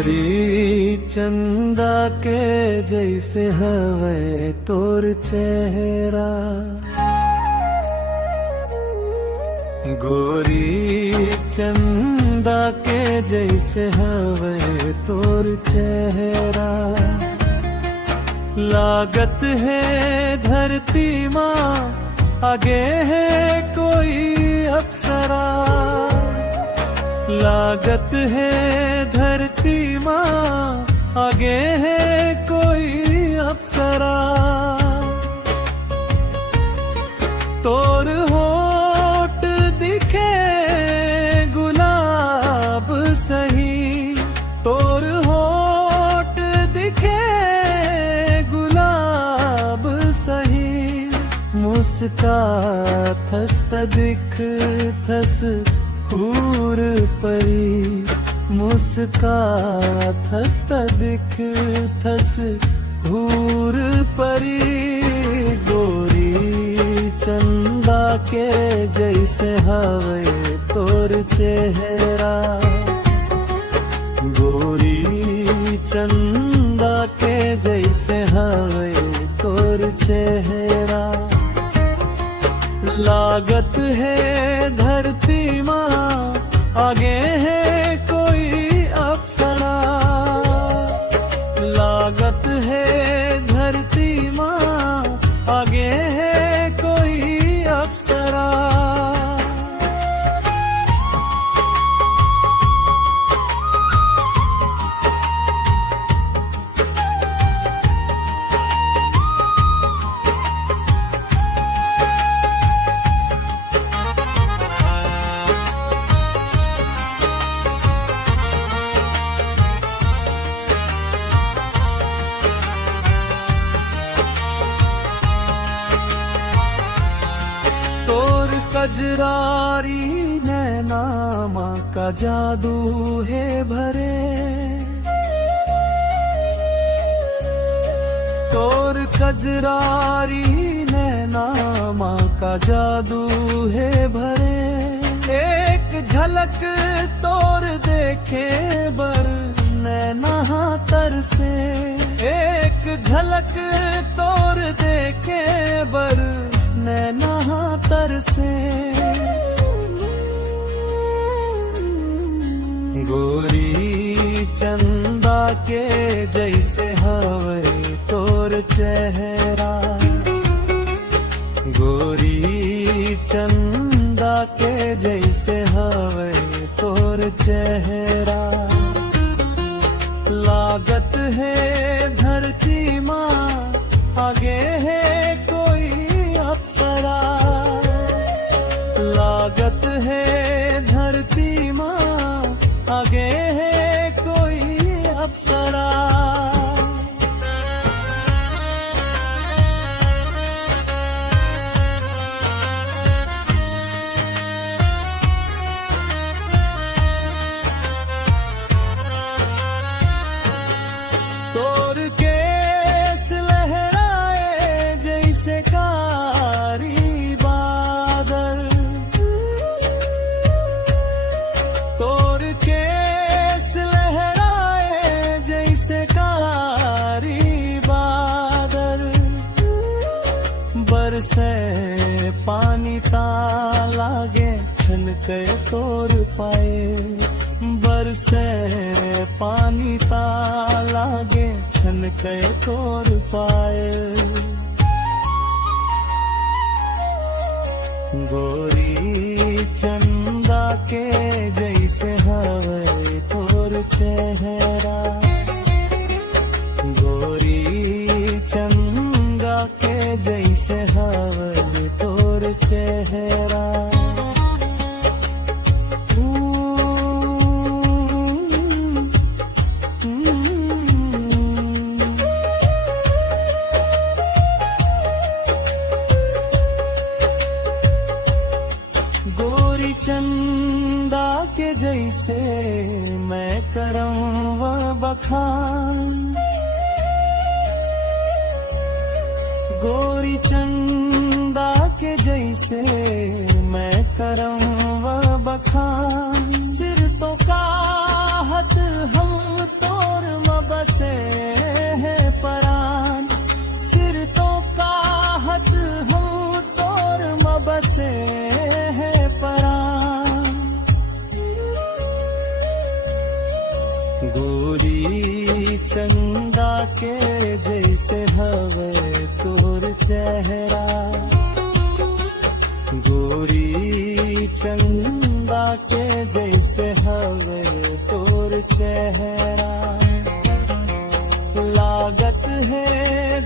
गोरी चंदा के जैसे हवे तोर चेहरा, गोरी चंदा के जैसे हवे तोर चेहरा। लागत है धरती माँ आगे है कोई अप्सरा, लागत है धरती माँ आगे है कोई अप्सरा। तोर होठ दिखे गुलाब सही, तोर होठ दिखे गुलाब सही। मुस्काथस त दिख थस हूर परी, मुस्काथस त दिख थस हूर परी। गोरी चंदा के जैसे हवे तोर चेहरा, गोरी चंदा के जैसे हवे तोर चेहरा। लागत है धरती माँ आगे है कोई अप्सरा, लागत है धरती माँ आगे है कोई अप्सरा। कजरारी नैना माँ का जादू है भरे, तोर कजरारी नैना माँ का जादू है भरे। एक झलक तोर देखे बर नैना तरसे, एक झलक तोर देखे बर नैना तरसे। गोरी चंदा के जैसे हवे तोर चेहरा, गोरी चंदा के जैसे हवे तोर चेहरा। लागत है धरती माँ आगे है कोई अप्सरा, लागत है धरती माँ आगे है कोई अप्सरा। तोर केस लहराए जैसे कारी बादल, तोर केस लहराए जैसे कारी बादल। बरसे पानी ता लागे छनके तोर पाए, बरसे पानी ता लागे छनके तोर पाए। गोरी चंदा के जैसे हवे तोर चेहरा, गोरी चंदा के जैसे हवे तोर चेहरा। गोरी चंदा के जैसे मैं करम व बखान, गोरी चंदा के जैसे मैं करम व बखान। सिर तो काहत हम तो गोरी चंदा के जैसे हवे तोर चेहरा, गोरी चंदा के जैसे हवे तोर चेहरा। लागत है